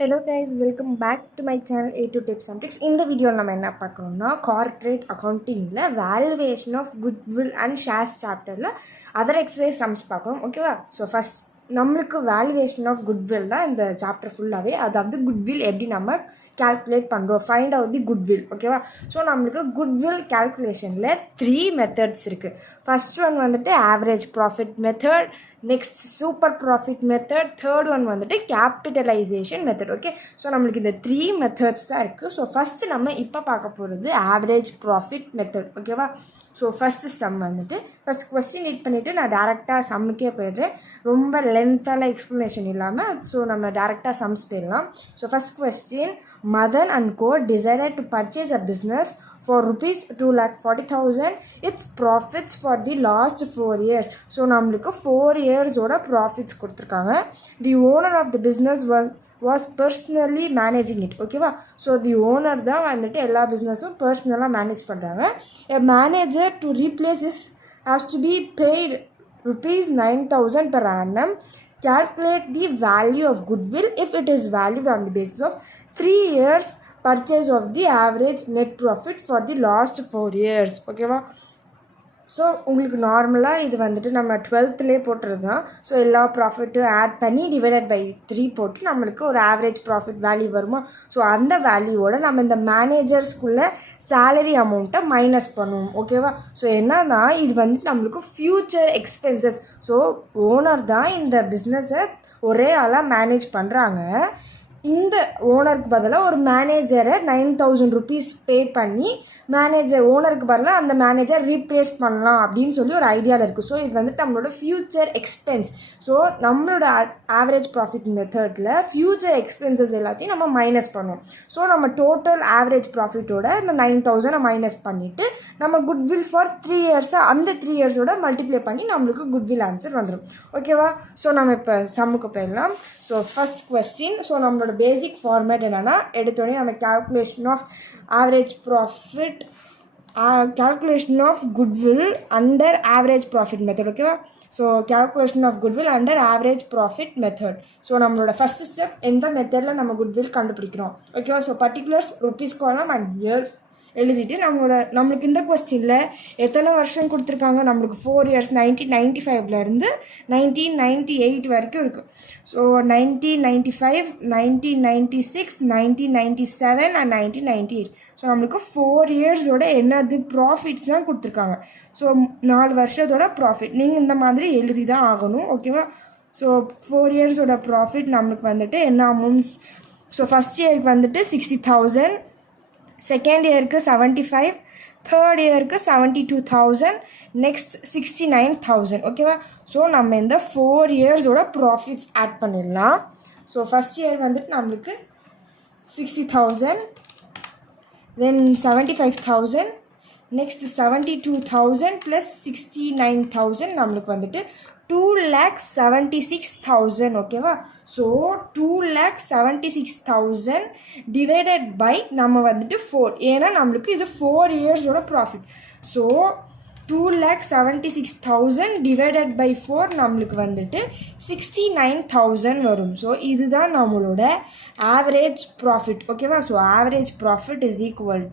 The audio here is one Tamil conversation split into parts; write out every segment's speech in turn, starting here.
Hello guys, welcome back to my channel A2 Tips and Tricks. இந்த வீடியோவில் நம்ம என்ன பார்க்குறோம்னா கார்ப்பரேட் அக்கௌண்டிங்கில் valuation of goodwill and shares சாப்டரில் அதர் எக்ஸசைஸ் சம்ஸ் பார்க்குறோம். ஓகேவா? ஸோ ஃபஸ்ட் நம்மளுக்கு வேல்யூவேஷன் ஆஃப் குட்வில் தான் இந்த சாப்டர் ஃபுல்லாகவே. அதாவது குட்வில் எப்படி நம்ம calculate பண்ணுறோம், ஃபைண்ட் அவுட் தி குட்வில். ஓகேவா? ஸோ நம்மளுக்கு குட்வில் calculationல 3 மெத்தட்ஸ் இருக்குது. ஃபஸ்ட் ஒன் வந்துட்டு average profit method, next super profit method, third one வந்துட்டு கேபிட்டலைசேஷன் மெத்தட். ஓகே, ஸோ நம்மளுக்கு இந்த 3 மெத்தட்ஸ் தான் இருக்குது. ஸோ ஃபஸ்ட்டு நம்ம இப்போ பார்க்க போகிறது ஆவரேஜ் ப்ராஃபிட் மெத்தட். ஓகேவா? ஸோ ஃபஸ்ட்டு சம் வந்துட்டு ஃபஸ்ட் கொஸ்டின் ரீட் பண்ணிவிட்டு நான் டேரெக்டாக சம்முக்கே போய்டுறேன். ரொம்ப லென்த்தான எக்ஸ்ப்ளனேஷன் இல்லாமல். ஸோ நம்ம டேரெக்டாக சம்ஸ் போயிடலாம். So first question, Madan and Co. decided to purchase a business for rupees 2,40,000. Its profits for the last 4 years. So நம்மளுக்கு 4 இயர்ஸோட ப்ராஃபிட்ஸ் கொடுத்துருக்காங்க. The owner of the business was personally managing it. ஓகேவா? ஸோ தி ஓனர் தான் வந்துட்டு எல்லா பிஸ்னஸும் பர்சனலாக மேனேஜ் பண்ணுறாங்க. A manager to replace is has to be paid rupees 9,000 per annum. Calculate the value of goodwill if it is valued on the basis of 3 years purchase of the average net profit for the last 4 years. ஓகேவா? ஸோ உங்களுக்கு நார்மலாக இது வந்துட்டு நம்ம 12th போட்டுறது தான். ஸோ எல்லா ப்ராஃபிட்டும் ஆட் பண்ணி டிவைடட் பை 3 போட்டு நம்மளுக்கு ஒரு ஆவரேஜ் ப்ராஃபிட் வேல்யூ வருமா? ஸோ அந்த வேல்யூவோட நம்ம இந்த மேனேஜர்ஸ்குள்ளே சேலரி அமௌண்ட்டை மைனஸ் பண்ணுவோம். ஓகேவா? ஸோ என்னன்னா இது வந்துட்டு நம்மளுக்கு ஃப்யூச்சர் எக்ஸ்பென்சஸ். ஸோ ஓனர் தான் இந்த பிஸ்னஸை ஒரே ஆளாக மேனேஜ் பண்ணுறாங்க. இந்த ஓனருக்கு பதிலாக ஒரு மேனேஜரை 9,000 rupees பே பண்ணி ஓனருக்கு பதிலாக அந்த மேனேஜர் ரீப்ளேஸ் பண்ணலாம் அப்படின்னு சொல்லி ஒரு ஐடியாவில் இருக்குது. ஸோ இது வந்துட்டு நம்மளோட ஃப்யூச்சர் எக்ஸ்பென்ஸ். ஸோ நம்மளோட ஆவரேஜ் ப்ராஃபிட் மெத்தடில் ஃப்யூச்சர் எக்ஸ்பென்சஸ் எல்லாத்தையும் நம்ம மைனஸ் பண்ணுவோம். ஸோ நம்ம டோட்டல் ஆவரேஜ் ப்ராஃபிட்டோட இந்த 9,000 மைனஸ் பண்ணிவிட்டு நம்ம குட்வில் ஃபார் 3 இயர்ஸாக அந்த 3 இயர்ஸோட மல்டிப்ளை பண்ணி நம்மளுக்கு குட்வில் ஆன்சர் வந்துடும். ஓகேவா? ஸோ நம்ம இப்போ சம்முக்கு போயிடலாம். So first question. ஸோ நம்மளோட பேசிக் ஃபார்மேட் என்னென்னா, எடுத்தோடனே நம்ம calculation of average profit, calculation of goodwill under average profit method. ஓகேவா? So calculation of goodwill under average profit method. So நம்மளோட ஃபஸ்ட் ஸ்டெப் எந்த மெத்தடில் நம்ம குட்வில் கண்டுபிடிக்கிறோம். ஓகேவா? ஸோ பர்டிகுலர்ஸ் ருபீஸ் காலம் அண்ட் இயர் எழுதிட்டு நம்மளுக்கு இந்த கொஸ்டினில் எத்தனை வருஷம் கொடுத்துருக்காங்க, நம்மளுக்கு 4 இயர்ஸ் 1995லேருந்து 1998 வரைக்கும் இருக்குது. So 1995, 1996, 1997 and 1998. ஸோ நம்மளுக்கு 4 இயர்ஸோட என்னது ப்ராஃபிட்ஸ் தான் கொடுத்துருக்காங்க. ஸோ 4 வருஷத்தோட ப்ராஃபிட் நீங்கள் இந்த மாதிரி எழுதி தான் ஆகணும். ஓகேவா? ஸோ 4 இயர்ஸோட ப்ராஃபிட் நம்மளுக்கு வந்துட்டு என்ன அமௌண்ட்ஸ். ஸோ ஃபஸ்ட் இயருக்கு வந்துட்டு 60,000, செகண்ட் இயருக்கு 75, தேர்ட் இயருக்கு 72,000, நெக்ஸ்ட் 69,000. ஓகேவா? ஸோ நம்ம இந்த 4 இயர்ஸோட ப்ராஃபிட்ஸ் ஆட் பண்ணிடலாம். ஸோ ஃபஸ்ட் இயர் வந்துட்டு நம்மளுக்கு 60,000, தென் 75,000, நெக்ஸ்ட் 72,000 ப்ளஸ் 69,000 நம்மளுக்கு வந்துட்டு 2,76,000. ஓகேவா? ஸோ 2,76,000 டிவைடட் பை நம்ம வந்துட்டு 4, ஏன்னா நம்மளுக்கு இது 4 இயர்ஸோட ப்ராஃபிட். ஸோ 2,76,000 டிவைடட் பை 4 நம்மளுக்கு வந்துட்டு 69,000 வரும். ஸோ இதுதான் நம்மளோட ஆவரேஜ் ப்ராஃபிட். ஓகேவா? So average profit is equal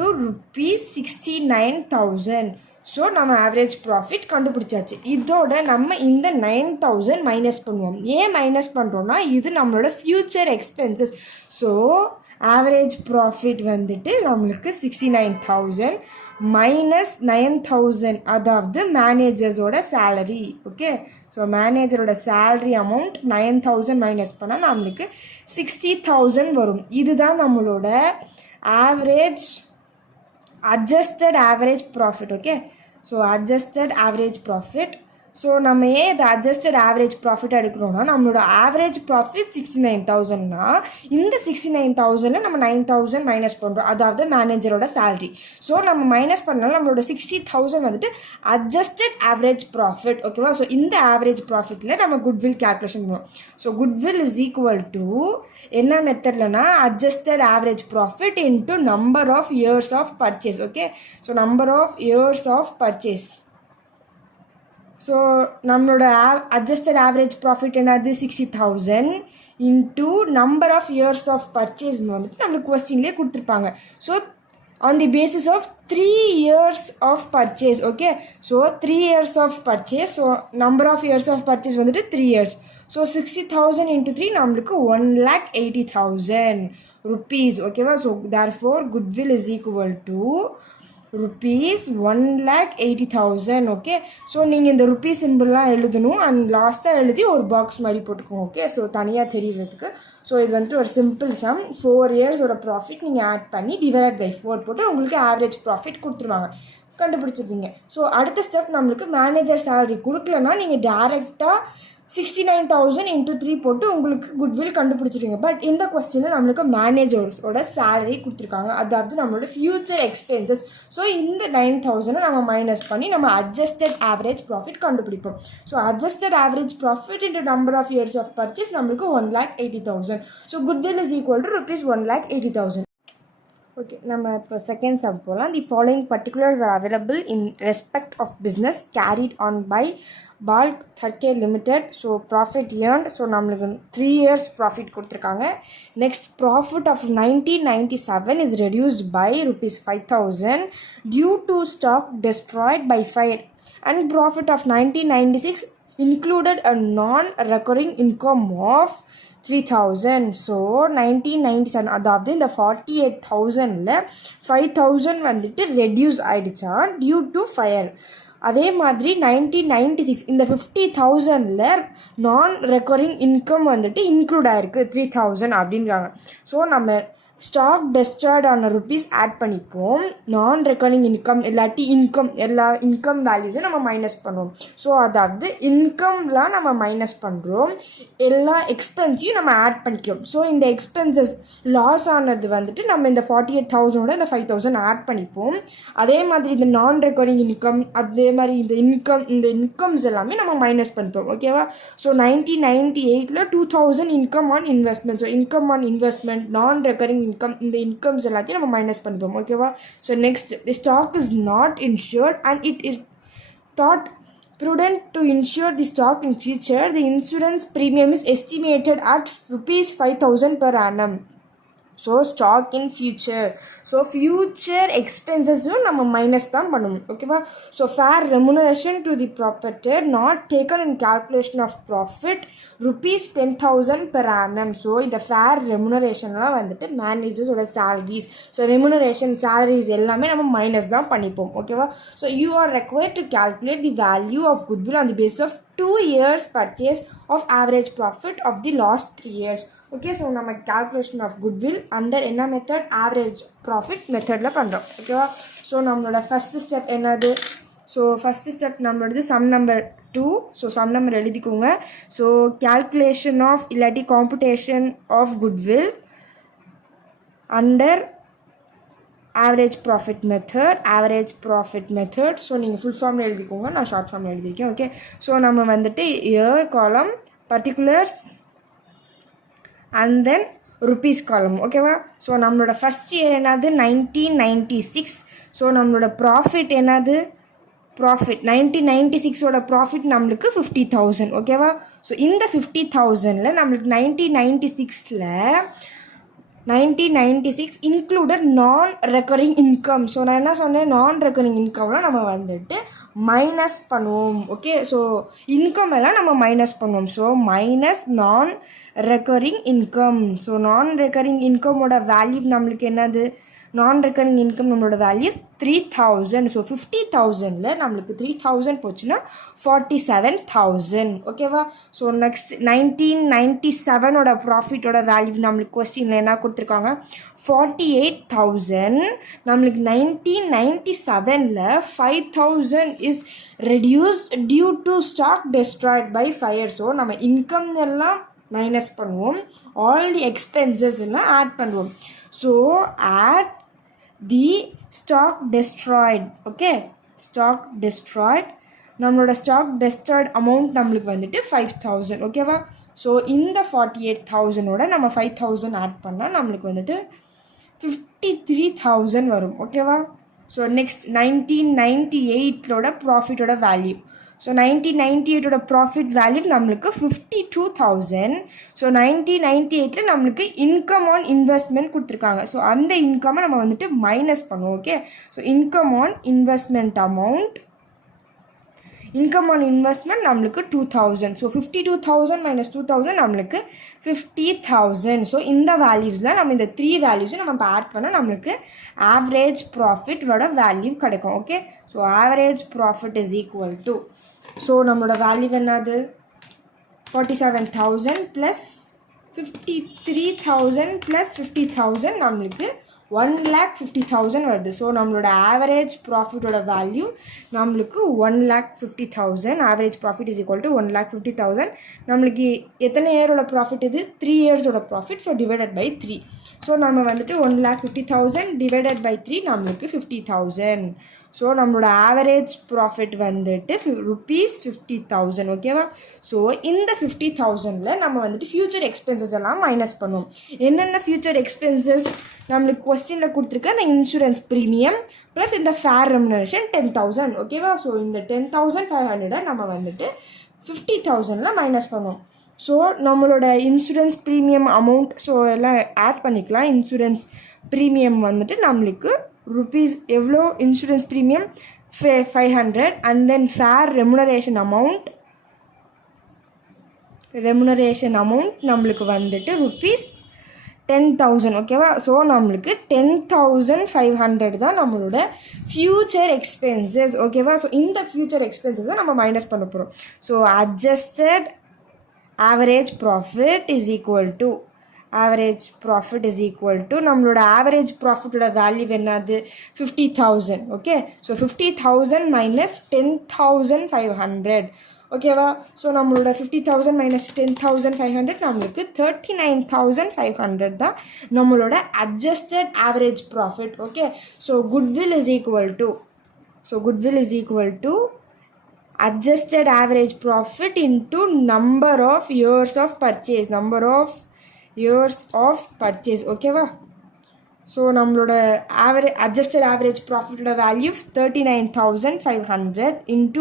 to rupees 69,000. So நம்ம ஆவரேஜ் ப்ராஃபிட் கண்டுபிடிச்சாச்சு. இதோட நம்ம இந்த 9,000 மைனஸ் பண்ணுவோம். ஏன் மைனஸ் பண்ணுறோன்னா இது நம்மளோட future expenses. So average profit வந்துட்டு நம்மளுக்கு 69,000 மைனஸ் 9,000, அதாவது மேனேஜர்ஸோட சேலரி. ஓகே? ஸோ மேனேஜரோட சேலரி அமௌண்ட் 9,000 மைனஸ் பண்ணால் நம்மளுக்கு 60,000 வரும். இதுதான் நம்மளோட average adjusted average profit. Okay? So adjusted average profit. So நம்ம ஏன் இது அட்ஜஸ்டட் ஆவரேஜ் ப்ராஃபிட் எடுக்கிறோன்னா, நம்மளோட ஆவரேஜ் ப்ராஃபிட் 69,000னா இந்த 69,000 நம்ம 9,000 மைனஸ் பண்ணுறோம், அதாவது மேனேஜரோட சேலரி. ஸோ நம்ம மைனஸ் பண்ணாலும் நம்மளோட 60,000 வந்துட்டு அட்ஜஸ்டட் ஆவரேஜ் ப்ராஃபிட். ஓகேவா? ஸோ இந்த ஆவரேஜ் ப்ராஃபிட்டில் நம்ம குட்வில் கேல்குலேஷன் பண்ணுவோம். So goodwill is equal to என்ன மெத்தட்லனா adjusted average profit into number of years of purchase. Okay? So number of years of purchase. So நம்மளோட adjusted average profit என்னது 60,000 into number of years of purchase வந்துட்டு நம்மளுக்கு கொஸ்டின்லேயே கொடுத்துருப்பாங்க. So on the basis of 3 years of purchase, okay, so 3 years of purchase, so number of years of purchase வந்துட்டு 3 years, so 60,000 into 3 நம்மளுக்கு 1,80,000 rupees, okay, so therefore goodwill is equal to rupees 1,80,000, okay. So நீங்கள் இந்த ருபீஸ் சிம்பிள்லாம் எழுதணும் அண்ட் லாஸ்ட்டாக எழுதி ஒரு பாக்ஸ் மாதிரி போட்டுக்கோங்க, ஓகே. ஸோ தனியாக தெரியறதுக்கு. ஸோ இது வந்துட்டு ஒரு சிம்பிள் சம். 4 இயர்ஸோட ப்ராஃபிட் நீங்கள் ஆட் பண்ணி டிவைட் பை 4 போட்டு உங்களுக்கு ஆவரேஜ் ப்ராஃபிட் கொடுத்துருவாங்க, கண்டுபிடிச்சிருப்பீங்க. ஸோ அடுத்த ஸ்டெப் நம்மளுக்கு மேனேஜர் சேலரி கொடுக்கலன்னா நீங்கள் டேரெக்டாக 69,000 into 3 போட்டு உங்களுக்கு குட்வில் கண்டுபிடிச்சிருவீங்க. பட் இந்த கொஸ்டினில் நம்மளுக்கு மேனேஜர்ஸோட சேலரி கொடுத்துருக்காங்க, அதாவது நம்மளோட ஃபியூச்சர் எக்ஸ்பென்சஸ். ஸோ இந்த 9,000 நம்ம மைனஸ் பண்ணி நம்ம அட்ஜஸ்டட் ஆவரேஜ் ப்ராஃபிட் கண்டுபிடிப்போம். So adjusted average profit into number of years of purchase நம்மளுக்கு 1,80,000. So goodwill is equal to rupees 1,80,000. Okay, நம்ம இப்போ செகண்ட் சம் போகலாம். The following particulars are available in respect of business carried on by பால்க் தர்கே limited. So profit earned, so நம்மளுக்கு 3 years ப்ராஃபிட் கொடுத்துருக்காங்க. Next profit of 1997 is reduced by rupees 5,000 due to stock destroyed by fire. And profit of 1996 included a non-recurring income of 3,000. So 1997 அதாவது இந்த 48,000ல் 5,000 வந்துட்டு ரெடியூஸ் ஆகிடுச்சா டியூ டு ஃபயர். அதே மாதிரி 1996 இந்த 50,000ல் நான் ரெக்கரிங் இன்கம் வந்துட்டு இன்க்ளூட் ஆகிருக்கு 3,000 அப்படின்றாங்க. ஸோ நம்ம ஸ்டாக் டெஸ்ட்ராய்ட் ஆன ருபீஸ் ஆட் பண்ணிப்போம், நான் ரெக்கரிங் இன்கம் இல்லாட்டி இன்கம் எல்லா இன்கம் வேல்யூஸும் நம்ம மைனஸ் பண்ணுவோம். ஸோ அதாவது இன்கம்லாம் நம்ம மைனஸ் பண்ணுறோம், எல்லா எக்ஸ்பென்ஸையும் நம்ம ஆட் பண்ணிக்கிறோம். ஸோ இந்த எக்ஸ்பென்சஸ் லாஸ் ஆனது வந்துட்டு நம்ம இந்த 48,000ஓட இந்த 5,000 ஆட் பண்ணிப்போம். அதே மாதிரி இந்த நான் ரெக்கரிங் இன்கம், அதே மாதிரி இந்த இன்கம்ஸ் எல்லாமே நம்ம மைனஸ் பண்ணிப்போம், ஓகேவா. ஸோ 1998ல் 2,000 income on investment. So income on investment, non recurring income, இந்த இன்கம்ஸ் எல்லாத்தையும் நம்ம மைனஸ் பண்ணிப்போம், ஓகேவா. So next, the stock is not insured and it is thought prudent to insure the stock in future. The insurance premium is estimated at rupees 5,000 per annum. So stock in future, so future எக்ஸ்பென்சஸும் நம்ம மைனஸ் தான் பண்ணணும், ஓகேவா. So fair remuneration to the proprietor not taken in calculation of profit rupees 10,000 per annum. So இந்த ஃபேர் ரெமுனரேஷன்லாம் வந்துட்டு மேனேஜர்ஸோட சேலரிஸ், ஸோ ரெமுனரேஷன் சேலரிஸ் எல்லாமே நம்ம மைனஸ் தான் பண்ணிப்போம், ஓகேவா. So you are required to calculate the value of goodwill on the base of 2 years purchase of average profit of the last 3 years. Okay, so நம்ம கால்குலேஷன் ஆஃப் குட்வில் அண்டர் என்ன மெத்தட், ஆவரேஜ் ப்ராஃபிட் மெத்தடில் பண்ணுறோம், ஓகேவா. ஸோ நம்மளோட ஃபஸ்ட்டு ஸ்டெப் என்னது, ஸோ ஃபஸ்ட்டு ஸ்டெப் நம்மளோடது sum number 2. So sum number எழுதிக்கோங்க. ஸோ கால்குலேஷன் ஆஃப் இல்லாட்டி computation of goodwill under average profit method. So நீங்கள் ஃபுல் ஃபார்மில் எழுதிக்கோங்க, நான் ஷார்ட் ஃபார்மில் எழுதியிருக்கேன், ஓகே. ஸோ நம்ம வந்துட்டு இயர் காலம், பர்டிகுலர்ஸ் அண்ட் தென் ருபீஸ் காலம், ஓகேவா. ஸோ நம்மளோட ஃபஸ்ட் இயர் என்னது 1996. ஸோ நம்மளோட ப்ராஃபிட் என்னது, ப்ராஃபிட் 1996ஓட ப்ராஃபிட் நம்மளுக்கு 50,000, ஓகேவா. ஸோ இந்த 50,000ல் நம்மளுக்கு 1996 இன்க்ளூடட் நான் ரெக்கரிங் இன்கம். ஸோ நான் என்ன சொன்னேன், நான் ரெக்கரிங் இன்கம்லாம் நம்ம வந்துட்டு மைனஸ் பண்ணுவோம், ஓகே. ஸோ இன்கம் எல்லாம் நம்ம மைனஸ் பண்ணுவோம். So minus non recurring income. So non recurring இன்கமோட வேல்யூ நம்மளுக்கு என்னது, நான் ரெக்கரிங் இன்கம் நம்மளோட வேல்யூ 3,000. ஸோ 50,000ல் நம்மளுக்கு 3,000 போச்சுன்னா 47,000, ஓகேவா. ஸோ நெக்ஸ்ட் 1997ஓட ப்ராஃபிட்டோட வேல்யூ நம்மளுக்கு கொஸ்டினில் என்ன கொடுத்துருக்காங்க, 48,000. நம்மளுக்கு 1997ல் 5,000 is reduced due to stock destroyed by fire. So நம்ம இன்கம் எல்லாம் மைனஸ் பண்ணுவோம், ஆல் தி எக்ஸ்பென்சஸ் எல்லாம் ஆட் பண்ணுவோம். So add the stock destroyed, okay. Stock Detroit, நம்மளோட ஸ்டாக் டெஸ்ட்ராய்ட் அமௌண்ட் நம்மளுக்கு வந்துட்டு 5,000, ஓகேவா. ஸோ இந்த 48,000ஓட நம்ம 5,000 ஆட் பண்ணால் நம்மளுக்கு வந்துட்டு 53,000 வரும், ஓகேவா. ஸோ நெக்ஸ்ட் 1998ஓட ப்ராஃபிட்டோட வேல்யூ. ஸோ 1998ஓட ப்ராஃபிட் வேல்யூ நம்மளுக்கு 52,000. ஸோ 1998 நம்மளுக்கு இன்கம் ஆன் இன்வெஸ்ட்மெண்ட் கொடுத்துருக்காங்க. ஸோ அந்த இன்கம்மை நம்ம வந்துட்டு மைனஸ் பண்ணுவோம். Okay, so income on investment amount, income on investment நம்மளுக்கு 2,000. ஸோ 52,000 மைனஸ் 2,000 நம்மளுக்கு 50,000. ஸோ இந்த வேல்யூஸில் நம்ம இந்த 3 வேல்யூஸை நம்ம இப்போ ஆட் பண்ணால் நம்மளுக்கு ஆவரேஜ் ப்ராஃபிட்டோட வேல்யூ கிடைக்கும். Okay, so average profit is equal to, so நம்மளோட வேல்யூ என்னது 47,000 ப்ளஸ் 53,000 ப்ளஸ் 50,000 நம்மளுக்கு 1,50,000 வருது. ஸோ நம்மளோட ஆவரேஜ் ப்ராஃபிட்டோட வேல்யூ நம்மளுக்கு 1,50,000. Average profit is equal to 1,50,000. நம்மளுக்கு எத்தனை இயரோட ப்ராஃபிட் இது 3 இயர்ஸோட profit. So divided by 3. So நம்ம வந்துட்டு 1,50,000 டிவைடட் பை 3 நம்மளுக்கு 50,000. ஸோ நம்மளோட ஆவரேஜ் ப்ராஃபிட் வந்துட்டு ₹50,000. ஓகேவா? ஸோ இந்த 50,000ல் நம்ம வந்துட்டு ஃப்யூச்சர் எக்ஸ்பென்சஸ் எல்லாம் மைனஸ் பண்ணுவோம். என்னென்ன ஃப்யூச்சர் எக்ஸ்பென்சஸ் நம்மளுக்கு கொஸ்டினில் கொடுத்துருக்க அந்த இன்சூரன்ஸ் ப்ரீமியம் ப்ளஸ் இந்த ஃபேர் ரெமுனரேஷன் 10,000. ஓகேவா? ஸோ இந்த 10,500 நம்ம வந்துட்டு 50,000ல் மைனஸ் பண்ணுவோம். ஸோ நம்மளோட இன்சூரன்ஸ் ப்ரீமியம் அமௌண்ட், ஸோ எல்லாம் ஆட் பண்ணிக்கலாம். இன்சூரன்ஸ் ப்ரீமியம் வந்துட்டு நம்மளுக்கு rupees எவ்வளோ insurance premium 500 and then fair remuneration amount நம்மளுக்கு வந்துட்டு ₹10,000. ஓகேவா? ஸோ நம்மளுக்கு 10,500 தான் நம்மளோட ஃப்யூச்சர் எக்ஸ்பென்சஸ். ஓகேவா? ஸோ இந்த ஃப்யூச்சர் எக்ஸ்பென்சஸை நம்ம மைனஸ் பண்ண போகிறோம். So adjusted average profit is equal to நம்மளோட ஆவரேஜ் ப்ராஃபிட்டோட வேல்யூ என்னது 50,000. Okay, so 50,000 minus 10,500. ஓகேவா? ஸோ நம்மளோட 50,000 மைனஸ் 10,500 நம்மளுக்கு 39,500 தான் நம்மளோட adjusted average profit. Okay, so goodwill is equal to adjusted average profit into number of years of purchase. ஓகேவா? ஸோ நம்மளோட adjusted average profit value 39,500 into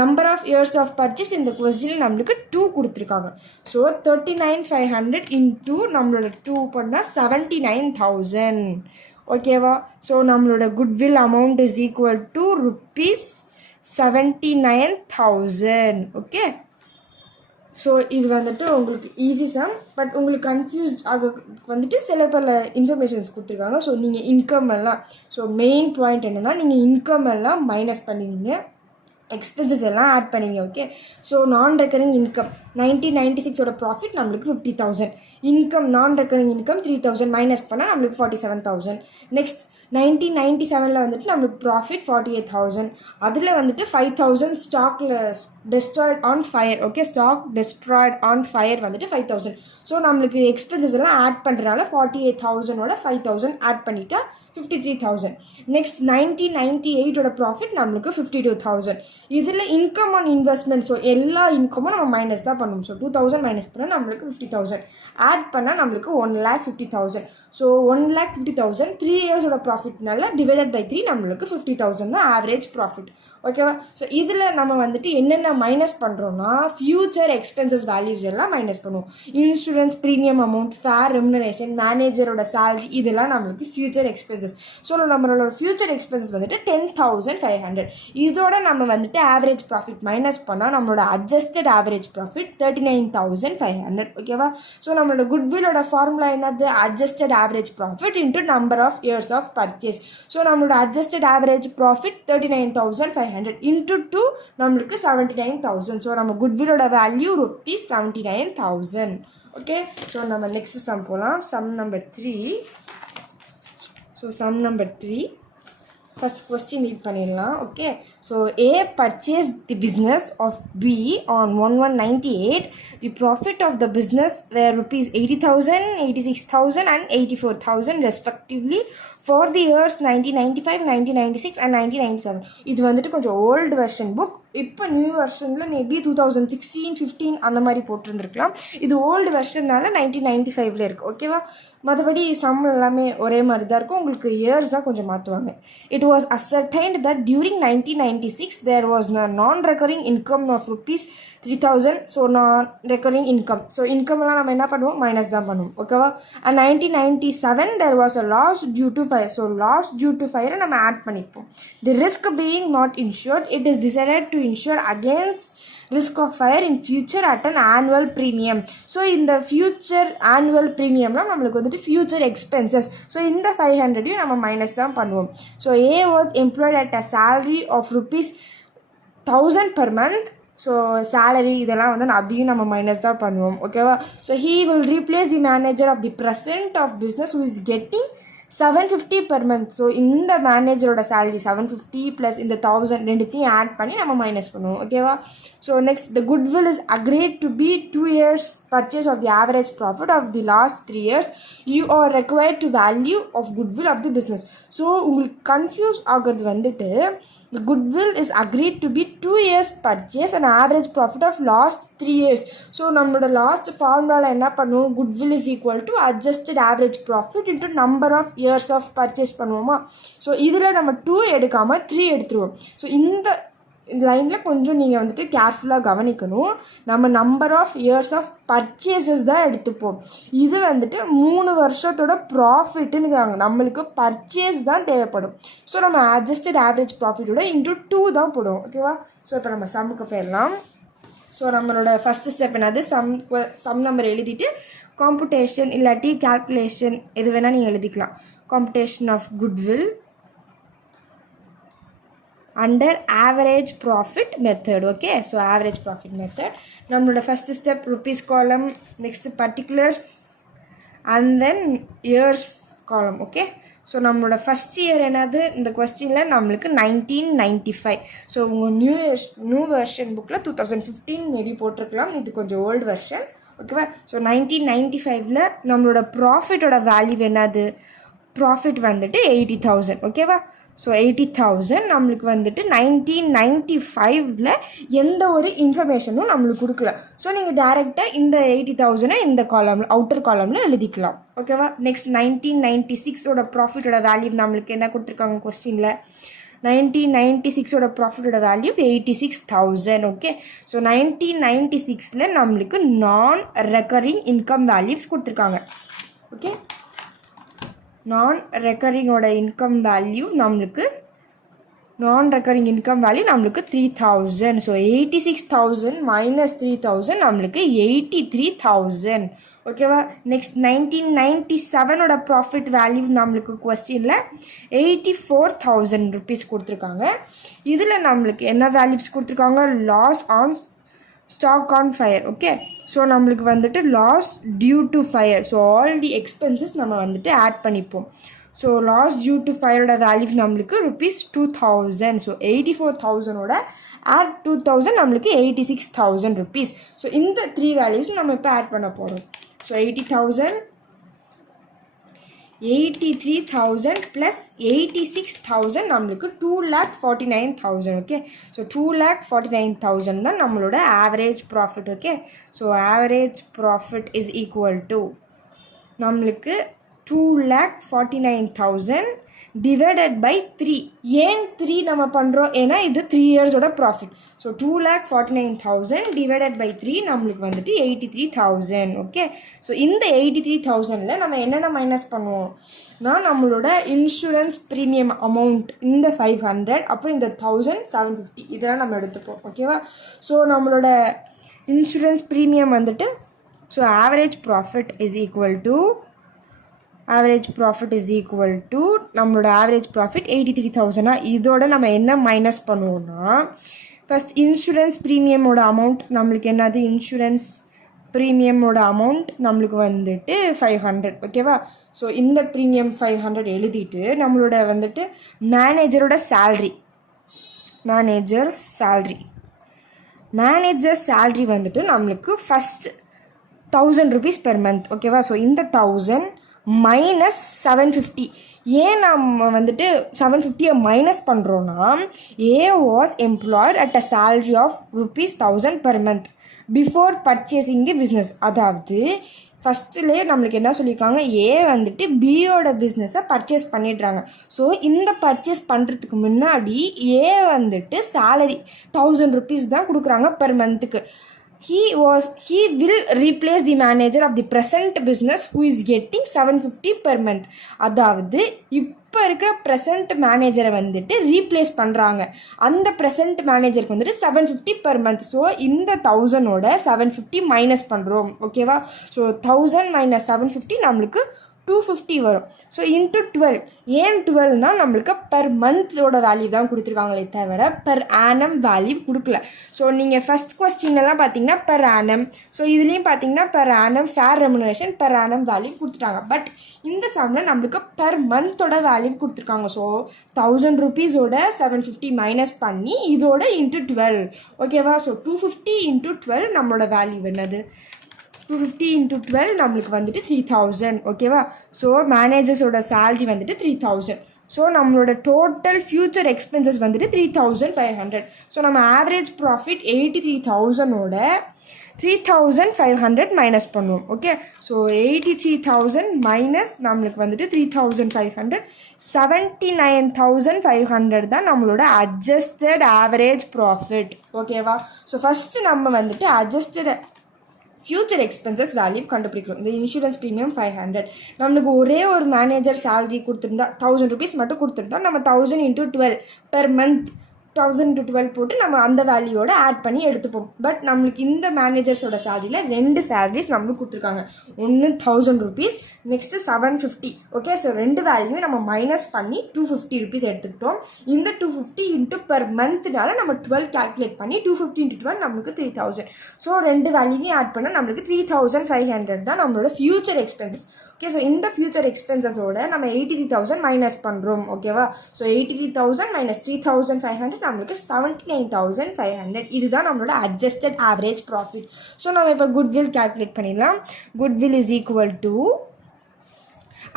number of years of purchase. இந்த கொஸ்டினில் நம்மளுக்கு 2 கொடுத்துருக்காங்க. ஸோ 39,500 into நம்மளோட 2 பண்ணால் 79,000. ஓகேவா? ஸோ நம்மளோட goodwill amount is equal to ₹79,000. Okay, so இது வந்துட்டு உங்களுக்கு ஈஸி சம். பட் உங்களுக்கு கன்ஃபியூஸ் ஆக வந்துட்டு சில பல இன்ஃபர்மேஷன்ஸ் கொடுத்துருக்காங்க. ஸோ நீங்கள் இன்கம் எல்லாம், ஸோ மெயின் பாயிண்ட் என்னென்னா நீங்கள் இன்கம் எல்லாம் மைனஸ் பண்ணுவீங்க, எக்ஸ்பென்சஸ் எல்லாம் ஆட் பண்ணிங்க. Okay, so non recurring income 1996ஓட profit நம்மளுக்கு 50,000. இன்கம் நான் ரெக்கரிங் இன்கம் 3,000 மைனஸ் பண்ணால் நம்மளுக்கு 47,000. நெக்ஸ்ட் 1997 வந்துட்டு நம்மளுக்கு ப்ராஃபிட் 48,000. அதில் வந்துட்டு 5,000 ஸ்டாக்கில் destroyed on fire. Okay, stock destroyed on fire வந்துட்டு 5,000. ஸோ நம்மளுக்கு எக்ஸ்பென்சஸ் எல்லாம் ஆட் பண்ணுறதுனால 48,000ஓட 5,000 ஆட் பண்ணிட்டா 53,000. நெக்ஸ்ட் 1998ஓட ப்ராஃபிட் நம்மளுக்கு 52,000. இதில் இன்கம் ஆன் இன்வெஸ்ட்மெண்ட், ஸோ எல்லா இன்கமும் நம்ம மைனஸ் தான் பண்ணணும். ஸோ 2,000 மைனஸ் பண்ணால் நம்மளுக்கு 50,000 ஆட் பண்ணால் நம்மளுக்கு 1,50,000. ஸோ 1,50,000 3 இயர்ஸோட ப்ராஃபிட்னால டிவைடட் பை 3 நம்மளுக்கு 50,000 தான் ஆவரேஜ் ப்ராஃபிட். ஓகேவா? ஸோ இதில் நம்ம வந்துட்டு என்னென்ன மைனஸ் பண்ணுறோன்னா ஃப்யூச்சர் எக்ஸ்பென்சஸ் வேல்யூஸ் எல்லாம் மைனஸ் பண்ணுவோம். Insurance premium amount, fair remuneration, மேனேஜரோட சேலரி, இதெல்லாம் நம்மளுக்கு ஃப்யூச்சர் எக்ஸ்பென்சஸ். ஸோ நம்மளோட ஃப்யூச்சர் எக்ஸ்பென்சஸ் வந்துட்டு 10,500. இதோட நம்ம வந்துட்டு ஆவரேஜ் ப்ராஃபிட் மைனஸ் பண்ணால் நம்மளோட அட்ஜஸ்டட் ஆவரேஜ் ப்ராஃபிட் 39,500. ஓகேவா? ஸோ நம்மளோட குட்வில்லோட ஃபார்முலா என்னது? Adjusted average profit into number of years of purchase. So நம்மளோட அட்ஜஸ்டட் ஆவரேஜ் ப்ராஃபிட் 39,500 into 2 நம்மளுக்கு 79,000. ஸோ நம்ம குட்வில்லோட வேல்யூ ₹79,000. ஓகே, ஸோ நம்ம நெக்ஸ்ட் சம் போகலாம். Sum number 3. So sum number 3 first question read பண்ணிடலாம். Okay, so A purchased the business of B on 1198. The profit of the business were ₹80,000, 86,000 and 84,000 respectively for the years 1995, 1996 and 1997. இது வந்துட்டு கொஞ்சம் ஓல்டு வெர்ஷன் புக். இப்போ நியூ வெர்ஷனில் மேபி 2016, 15 அந்த மாதிரி போட்டிருந்துருக்கலாம். இது ஓல்டு வெர்ஷன்னால 1995 இருக்குது. ஓகேவா? மற்றபடி சம் எல்லாமே ஒரே மாதிரி தான் இருக்கும். உங்களுக்கு இயர்ஸ் தான் கொஞ்சம் மாற்றுவாங்க. It was ascertained that during 1996 there was non recurring income of ₹3,000. So non recurring income, so இன்கம்லாம் நம்ம என்ன பண்ணுவோம், மைனஸ் தான் பண்ணுவோம். ஓகேவா. And 1997 there was a loss due to fire. So loss due to ஃபயரை நம்ம ஆட் பண்ணிப்போம். The risk being not insured, it is decided to insure against risk of fire in future at an annual premium. So இந்த ஃபியூச்சர் ஆனுவல் ப்ரீமியம்லாம் நம்மளுக்கு வந்துட்டு ஃபியூச்சர் எக்ஸ்பென்சஸ். ஸோ இந்த 500 நம்ம மைனஸ் தான் பண்ணுவோம். So A was employed at a salary of ₹1,000 per month. So salary இதெல்லாம் வந்து அதையும் நம்ம மைனஸ் தான் பண்ணுவோம். ஓகேவா. So he will replace the manager of the present of business who is getting $750 per month. So இந்த மேனேஜரோட சேலரி 750 ப்ளஸ் இந்த 1000 ரெண்டுத்தையும் ஆட் பண்ணி நம்ம மைனஸ் பண்ணுவோம். ஓகேவா. So next the goodwill is agreed to be 2 years purchase of the average profit of the last 3 years. You are required to value of goodwill of the business. So உங்களுக்கு கன்ஃபியூஸ் ஆகிறது வந்துட்டு the goodwill is agreed to be 2 years purchase and average profit of last 3 years. So நம்மளோட லாஸ்ட் ஃபார்முலாவில் என்ன பண்ணுவோம், goodwill is equal to adjusted average profit into number of years of purchase பண்ணுவோமா. ஸோ இதில் நம்ம 2 எடுக்காமல் 3 எடுத்துருவோம். ஸோ இந்த லைனில் கொஞ்சம் நீங்கள் வந்துட்டு கேர்ஃபுல்லாக கவனிக்கணும். நம்ம number of years of purchases தான் எடுத்துப்போம். இது வந்துட்டு 3 வருஷத்தோட ப்ராஃபிட்டுங்கிறாங்க, நம்மளுக்கு பர்ச்சேஸ் தான் தேவைப்படும். ஸோ நம்ம அட்ஜஸ்டட் ஆவரேஜ் ப்ராஃபிட்டோட இன்ட்டு 2 தான் போடுவோம். ஓகேவா. ஸோ இப்போ நம்ம சம்முக்கு போயிடலாம். ஸோ நம்மளோட ஃபஸ்ட்டு ஸ்டெப் என்னது, சம் நம்பர் எழுதிட்டு காம்புடேஷன் இல்லாட்டி கால்குலேஷன் எது வேணால் நீங்கள் எழுதிக்கலாம். Computation of goodwill under average profit method. Okay, so average profit method நம்மளோட first step rupees column, next particulars and then years column. Okay, so நம்மளோட ஃபஸ்ட் இயர் என்னது, இந்த கொஸ்டினில் நம்மளுக்கு 1995. ஸோ உங்கள் நியூ வெர்ஷன் புக்கில் 2015 மேபி போட்டிருக்கலாம், இது கொஞ்சம் ஓல்டு வெர்ஷன். ஓகேவா. ஸோ 1995 நம்மளோட ப்ராஃபிட்டோட வேல்யூ என்னது, ப்ராஃபிட் வந்துட்டு 80,000. ஓகேவா. ஸோ 80,000 நம்மளுக்கு வந்துட்டு 1995 எந்த ஒரு இன்ஃபர்மேஷனும் நம்மளுக்கு கொடுக்கல. ஸோ நீங்கள் டேரெக்டாக இந்த 80,000 இந்த காலமில் அவுட்டர் காலமில் எழுதிக்கலாம். ஓகேவா. நெக்ஸ்ட் 1996 ப்ராஃபிட்டோட வேல்யூ நம்மளுக்கு என்ன கொடுத்துருக்காங்க கொஸ்டினில், 1996 ப்ராஃபிட்டோட வேல்யூ 86,000. ஓகே. ஸோ 1996 நம்மளுக்கு நான் ரெக்கரிங் இன்கம் வேல்யூஸ் கொடுத்துருக்காங்க. ஓகே. நான் ரெக்கரிங்கோட இன்கம் வேல்யூ நம்மளுக்கு 3,000. ஸோ 86,000 மைனஸ் 3,000 நம்மளுக்கு 83,000. ஓகேவா. நெக்ஸ்ட் 1997 ப்ராஃபிட் வேல்யூ நம்மளுக்கு கொஸ்டினில் 84,000 ருபீஸ் கொடுத்துருக்காங்க. இதில் நம்மளுக்கு என்ன வேல்யூஸ் கொடுத்துருக்காங்க, loss on stock on fire. Okay. So நம்மளுக்கு வந்துட்டு loss due to fire. So all the expenses நம்ம வந்துட்டு ஆட் பண்ணிப்போம். ஸோ லாஸ் டியூ டு ஃபயரோட வேல்யூ நம்மளுக்கு ₹2,000. ஸோ 84,000 ஆட் 2,000 நம்மளுக்கு 86,000 ருபீஸ். ஸோ இந்த 3 வேல்யூஸும் நம்ம இப்போ ஆட் பண்ண போகிறோம். ஸோ 80,000, 83,000 ப்ளஸ் 86,000 நம்மளுக்கு 2,49,000. ஓகே. ஸோ 2,49,000 தான் நம்மளோட average profit. Okay. So average profit is equal to நம்மளுக்கு 2,49,000 டிவைடட் பை 3. ஏன் 3 நம்ம பண்ணுறோம், ஏன்னா இது 3 இயர்ஸோட ப்ராஃபிட். ஸோ 2,49,000 டிவைடட் பை 3 நம்மளுக்கு வந்துட்டு 83,000. ஓகே. ஸோ இந்த 83,000 நம்ம என்னென்ன மைனஸ் பண்ணுவோம்னா, நம்மளோட இன்சூரன்ஸ் ப்ரீமியம் அமௌண்ட் இந்த 500, அப்புறம் இந்த 1,750 இதெல்லாம் நம்ம எடுத்துப்போம். ஓகேவா. ஸோ நம்மளோட இன்சூரன்ஸ் ப்ரீமியம் வந்துட்டு, so average profit is equal to நம்மளோட ஆவரேஜ் ப்ராஃபிட் 83,000. இதோட நம்ம என்ன மைனஸ் பண்ணுவோம்னா, ஃபஸ்ட் இன்சூரன்ஸ் ப்ரீமியமோட அமௌண்ட் நம்மளுக்கு என்னது, இன்சூரன்ஸ் ப்ரீமியமோட அமௌண்ட் நம்மளுக்கு வந்துட்டு 500. ஓகேவா. ஸோ இந்த ப்ரீமியம் 500 எழுதிட்டு நம்மளோட வந்துட்டு மேனேஜர் சேல்ரி வந்துட்டு நம்மளுக்கு ஃபஸ்ட் 1,000 ருபீஸ் பெர் மந்த். ஓகேவா. ஸோ இந்த 1,000 மைனஸ் 750. ஏன் நம்ம வந்துட்டு 750 மைனஸ் பண்ணுறோன்னா, A was employed at a salary of ₹1,000 per month before purchasing the business. அதாவது ஃபஸ்ட்டுலேயே நம்மளுக்கு என்ன சொல்லியிருக்காங்க, ஏ வந்துட்டு பியோட பிஸ்னஸை பர்ச்சேஸ் பண்ணிடுறாங்க. ஸோ இந்த பர்ச்சேஸ் பண்ணுறதுக்கு முன்னாடி ஏ வந்துட்டு சேலரி 1000 rupees தான் கொடுக்குறாங்க பெர் மந்த்துக்கு. he will replace the manager of the present business who is getting 750 per month. அதாவது இப்போ இருக்கிற ப்ரெசன்ட் மேனேஜரை வந்துட்டு ரீப்ளேஸ் பண்ணுறாங்க. அந்த ப்ரெசன்ட் மேனேஜருக்கு வந்துட்டு 750 per month. ஸோ இந்த 1000ஓட 750 மைனஸ் பண்ணுறோம். ஓகேவா? ஸோ 1000 மைனஸ் 750 நம்மளுக்கு 250 வரும். So into 12. ஏன் 12னா நம்மளுக்கு பெர் மந்தோட வேல்யூ தான் கொடுத்துருக்காங்களே தவிர பெர் ஆனம் வேல்யூ கொடுக்கல. ஸோ நீங்கள் ஃபஸ்ட் கொஸ்டின்லாம் பார்த்தீங்கன்னா பெர் ஆனம், ஸோ இதுலேயும் பார்த்தீங்கன்னா per annum fair remuneration per annum value கொடுத்துட்டாங்க. பட் இந்த சம்மில் நம்மளுக்கு பெர் மந்தோட வேல்யூ கொடுத்துருக்காங்க. ஸோ 1000 rupeesோட 750 மைனஸ் பண்ணி இதோட இன்ட்டு 12. ஓகேவா? ஸோ 250 இன்ட்டு 12 நம்மளோட வேல்யூ என்னது? 250 into 12 நம்மளுக்கு வந்துட்டு 3000. ஓகேவா? ஸோ மேனேஜர்ஸோட சேலரி வந்துட்டு 3000. ஸோ நம்மளோட டோட்டல் ஃப்யூச்சர் எக்ஸ்பென்சஸ் வந்துட்டு 3500. ஸோ நம்ம ஆவரேஜ் ப்ராஃபிட் 83,000ஓட 3500 மைனஸ் பண்ணுவோம். ஓகே, ஸோ 83,000 மைனஸ் நம்மளுக்கு வந்துட்டு 3500, 79,500 தான் நம்மளோட அட்ஜஸ்டட் ஆவரேஜ் ப்ராஃபிட். ஓகேவா? ஸோ ஃபஸ்ட்டு நம்ம வந்துட்டு அட்ஜஸ்டட் ஃப்யூச்சர் எக்ஸ்பென்சஸ் வேல்யூ கண்டுபிடிக்கணும். இந்த இன்சூரன்ஸ் ப்ரீமியம் 500 நம்மளுக்கு ஒரே ஒரு மேனேஜர் சேலரி கொடுத்துருந்தா 1000 rupees மட்டும் கொடுத்துருந்தா நம்ம 1000 into 12 பெர் மந்த் 1000 into 12 போட்டு நம்ம அந்த வேல்யூவோட ஆட் பண்ணி எடுத்துப்போம். பட் நம்மளுக்கு இந்த மேனேஜர்ஸோட சேலரியில் 2 சேலரிஸ் நம்மளுக்கு கொடுத்துருக்காங்க. ஒன்று 1000 rupees, next 750. Okay, so 2 value நம்ம மைனஸ் பண்ணி 250 rupees எடுத்துக்கிட்டோம். இந்த 250 இன்ட்டு பெர் மந்த்னால நம்ம 12 கால்குலேட் பண்ணி 250 into 12 நம்மளுக்கு 3000. ஸோ 2 வேல்யூவையும் ஆட் பண்ணால் நம்மளுக்கு 3500 தான் நம்மளோட ஃபியூச்சர் எக்ஸ்பென்சஸ். ஓகே, ஸோ இந்த ஃபியூச்சர் எக்ஸ்பென்சஸோட நம்ம 83,000 மைனஸ் பண்ணுறோம். ஓகேவா? ஸோ 83,000 மைனஸ் 3500 நம்மளுக்கு 79,500. இதுதான் நம்மளோட அட்ஜஸ்டட் ஆவரேஜ் ப்ராஃபிட். ஸோ நம்ம இப்போ குட்வில் கால்குலேட் பண்ணிடலாம். Goodwill is equal to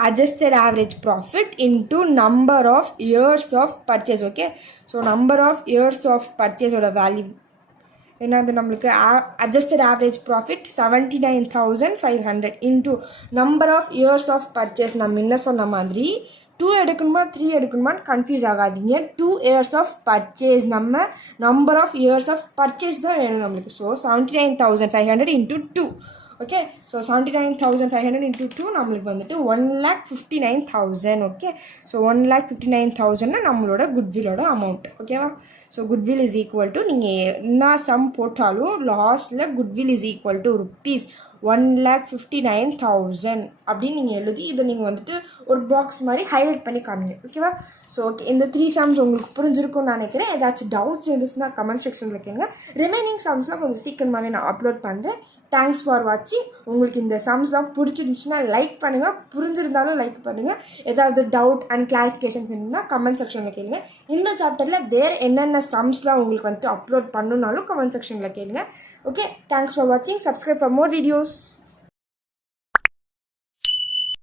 adjusted average profit into number of years of purchase. Okay, so number of years of purchase ஓட வேல்யூ என்னது? நம்மளுக்கு adjusted average profit 79,500 into number of years of purchase. நம்ம என்ன சொன்ன மாதிரி 2 எடுக்கணுமா 3 எடுக்கணுமான்னு கன்ஃபியூஸ் ஆகாதீங்க. 2 years ஆஃப் பர்ச்சேஸ், நம்ம number of years of purchase தான் வேணும் நம்மளுக்கு. So 79,500 into 2. Okay, so 79,500 into 2 நம்மளுக்கு வந்துட்டு 1,59,000. ஓகே, ஸோ 1,59,000 நம்மளோட குட்விலோட அமௌண்ட். ஓகேவா? So goodwill is equal to நீங்கள் என்ன சம் போட்டாலும் லாஸ்ட்டில் goodwill is equal to rupees 1,59,000 அப்படின்னு நீங்கள் எழுதி இதை நீங்கள் வந்துட்டு ஒரு பாக்ஸ் மாதிரி ஹைலைட் பண்ணி காமிங்க. ஓகேவா? ஸோ ஓகே, இந்த 3 சம்ஸ் உங்களுக்கு புரிஞ்சிருக்கும்னு நினைக்கிறேன். ஏதாச்சும் டவுட்ஸ் இருந்துச்சுன்னா கமெண்ட் செக்ஷனில் கேளுங்க. ரிமைனிங் சம்ஸ்லாம் கொஞ்சம் சீக்கிரமாகவே நான் அப்லோட் பண்ணுறேன். தேங்க்ஸ் ஃபார் வாட்சிங். உங்களுக்கு இந்த சம்ஸ்லாம் பிடிச்சிருந்துச்சுன்னா லைக் பண்ணுங்கள், புரிஞ்சிருந்தாலும் லைக் பண்ணுங்கள். ஏதாவது டவுட் அண்ட் கிளாரிஃபிகேஷன்ஸ் இருந்தால் கமெண்ட் செக்ஷனில் கேளுங்க. இந்த சாப்டரில் வேறு என்னென்ன சம்ஸ்லாம் உங்களுக்கு வந்துட்டு அப்லோட் பண்ணணுன்னாலும் கமெண்ட் செக்ஷனில் கேளுங்க. ஓகே, தேங்க்ஸ் ஃபார் வாட்சிங். Subscribe for more videos.